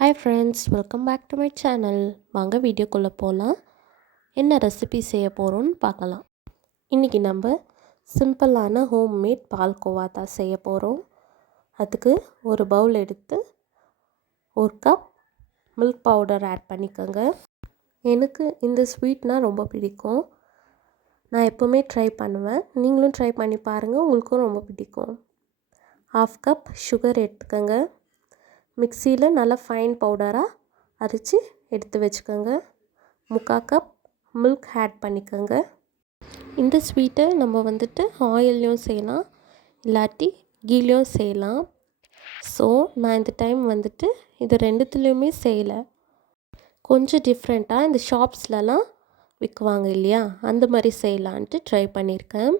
Hi friends, welcome back to my channel. வாங்க வீடியோக்குள்ளே போகலாம். என்ன ரெசிபி செய்ய போகிறோன்னு பார்க்கலாம். இன்றைக்கி நம்ம சிம்பிளான ஹோம்மேட் பால்கோவா தான் செய்ய போகிறோம். அதுக்கு ஒரு பவுல் எடுத்து 1 கப் மில்க் பவுடர் ஆட் பண்ணிக்கோங்க. எனக்கு இந்த ஸ்வீட்னால் ரொம்ப பிடிக்கும். நான் எப்போவுமே ட்ரை பண்ணுவேன். நீங்களும் ட்ரை பண்ணி பாருங்கள், உங்களுக்கும் ரொம்ப பிடிக்கும். 1/2 கப் சுகர் எடுத்துக்கோங்க. மிக்சியில் நல்லா ஃபைன் பவுடராக அரைச்சி எடுத்து வச்சுக்கோங்க. 3/4 கப் மில்க் ஆட் பண்ணிக்கோங்க. இந்த ஸ்வீட்டை நம்ம ஆயில்லையும் செய்யலாம், இல்லாட்டி கீலையும் செய்யலாம். ஸோ நான் இந்த டைம் இது ரெண்டுத்துலேயுமே செய்யலை. கொஞ்சம் டிஃப்ரெண்ட்டாக இந்த ஷாப்ஸ்லலாம் விற்குவாங்க இல்லையா, அந்த மாதிரி செய்யலான்ட்டு ட்ரை பண்ணியிருக்கேன்.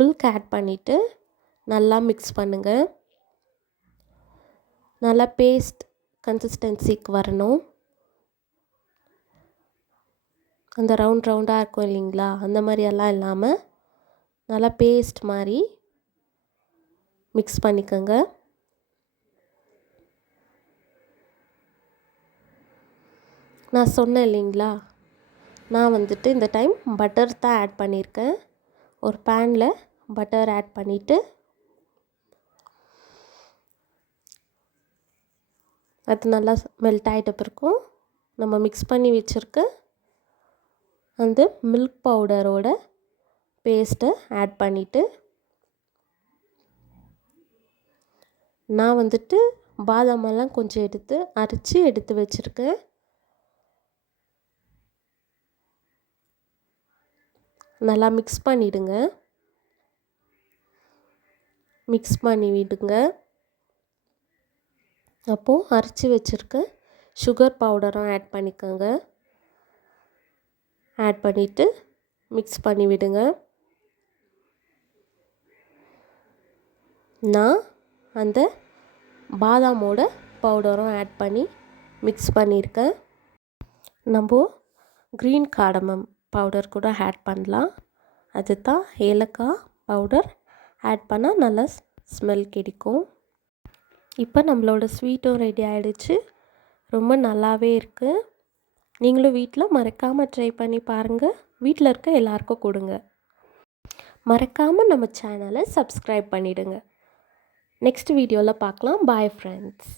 மில்க் ஆட் பண்ணிவிட்டு நல்லா மிக்ஸ் பண்ணுங்கள். நல்லா பேஸ்ட் கன்சிஸ்டன்சிக்கு வரணும். அந்த ரவுண்டாக இருக்கும் இல்லைங்களா, அந்த மாதிரியெல்லாம் இல்லாமல் நல்லா பேஸ்ட் மாதிரி மிக்ஸ் பண்ணிக்கோங்க. நான் சொன்னேன் இல்லைங்களா, நான் இந்த டைம் பட்டர் தான் ஆட் பண்ணியிருக்கேன். ஒரு பேனில் பட்டர் ஆட் பண்ணிவிட்டு அது நல்லா மெல்ட் ஆகிட்ட பிறகும் நம்ம மிக்ஸ் பண்ணி வச்சுருக்க அந்த மில்க் பவுடரோட பேஸ்ட்டை ஆட் பண்ணிவிட்டு, நான் பாதாமெல்லாம் கொஞ்சம் எடுத்து அரைச்சி எடுத்து வச்சுருக்கேன். நல்லா மிக்ஸ் பண்ணிவிடுங்க. மிக்ஸ் பண்ணி விடுங்க. அப்போது அரைச்சி வச்சுருக்க சுகர் பவுடரும் ஆட் பண்ணிக்கோங்க. ஆட் பண்ணிவிட்டு மிக்ஸ் பண்ணி விடுங்க. நான் அந்த பாதாமோட பவுடரும் ஆட் பண்ணி மிக்ஸ் பண்ணியிருக்கேன். நம்ம க்ரீன் கார்டமம் பவுடர் கூட ஆட் பண்ணலாம். அது தான் ஏலக்காய் பவுடர் ஆட் பண்ணால் நல்லா ஸ்மெல் கிடைக்கும். இப்போ நம்மளோட ஸ்வீட்டும் ரெடி ஆகிடுச்சு. ரொம்ப நல்லாவே இருக்குது. நீங்களும் வீட்டில் மறக்காமல் ட்ரை பண்ணி பாருங்கள். வீட்டில் இருக்க எல்லாருக்கும் கொடுங்க. மறக்காமல் நம்ம சேனலை சப்ஸ்கிரைப் பண்ணிவிடுங்க. நெக்ஸ்ட் வீடியோவில் பார்க்கலாம். Bye friends.